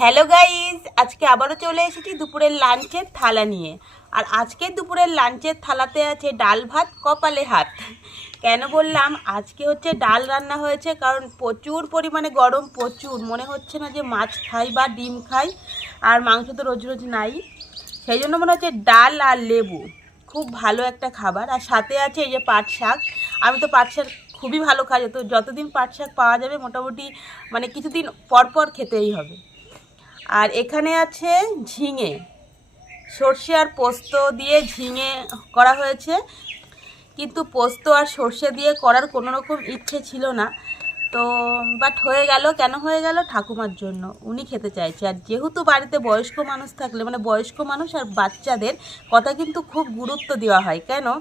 Hello guys আজকে আবারও চলে এসেছি দুপুরের লাঞ্চের থালা নিয়ে। আর আজকে দুপুরের লাঞ্চের থালাতে আছে ডাল ভাত, কপালে হাত। কেন বললাম? আজকে হচ্ছে ডাল রান্না হয়েছে কারণ প্রচুর পরিমাণে গরম, প্রচুর। মনে হচ্ছে না যে মাছ খাই বা ডিম খাই, আর মাংস তো রোজ রোজ নাই। সেই জন্য মনে হচ্ছে ডাল আর লেবু খুব ভালো একটা খাবার। আর সাথে আছে এই যে পাট শাক। আমি তো পাট শাক খুবই ভালো খাই তো যতদিন পাট শাক পাওয়া যাবে, মোটামুটি মানে কিছুদিন পর পর খেতেই হবে। আর এখানে আছে ঝিঙে। সর্ষে আর পোস্ত দিয়ে ঝিঙে করা হয়েছে। কিন্তু পোস্ত আর সর্ষে দিয়ে করার কোনো রকম ইচ্ছে ছিল না। তো বাট হয়ে গেল। কেন হয়ে গেল? ঠাকুমার জন্য। উনি খেতে চাইছে। আর যেহেতু বাড়িতে বয়স্ক মানুষ থাকলে মানে বয়স্ক মানুষ আর বাচ্চাদের কথা কিন্তু খুব গুরুত্ব দেওয়া হয়। কেন?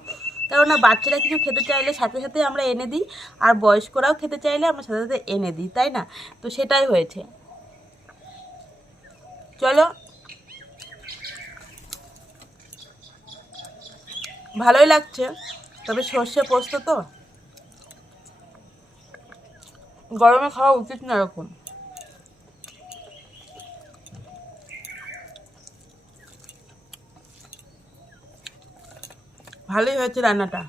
কেননা বাচ্চারা কিছু খেতে চাইলে সাথে সাথে আমরা এনে দিই। আর বয়স্করাও খেতে চাইলে আমরা সাথে সাথে এনে দিই, তাই না? তো সেটাই হয়েছে। চলো। ভালোই লাগছে। তবে সর্ষে পোস্ত তো। গরমে খাওয়া উচিত না এরকম। ভালোই হয়েছে রান্নাটা।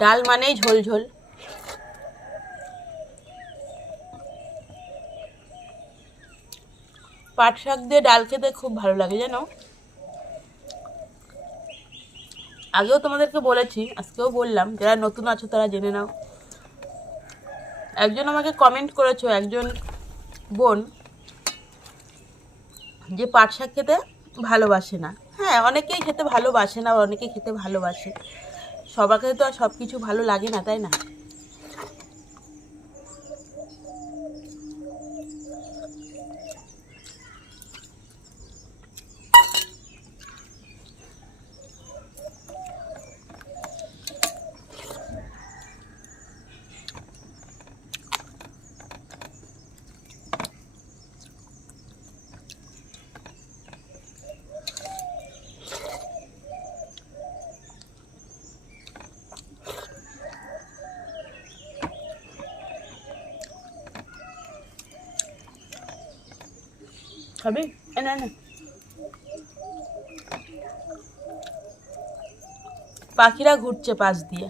ডাল মানেই ঝোল ঝোল। পাট শাক দিয়ে ডাল খেতে খুব ভালো লাগে, জানো? আগেও তোমাদেরকে বলেছি, আজকেও বললাম, যারা নতুন আছো তারা জেনে নাও। একজন আমাকে কমেন্ট করেছ, একজন বোন, যে পাট শাক খেতে ভালোবাসে না। হ্যাঁ অনেকেই খেতে ভালোবাসে না, অনেকেই খেতে ভালোবাসে। সবাইকে তো আর সব কিছু ভালো লাগে না তাই না? খাবি এনে না পাখিরা ঘুরছে পাশ দিয়ে।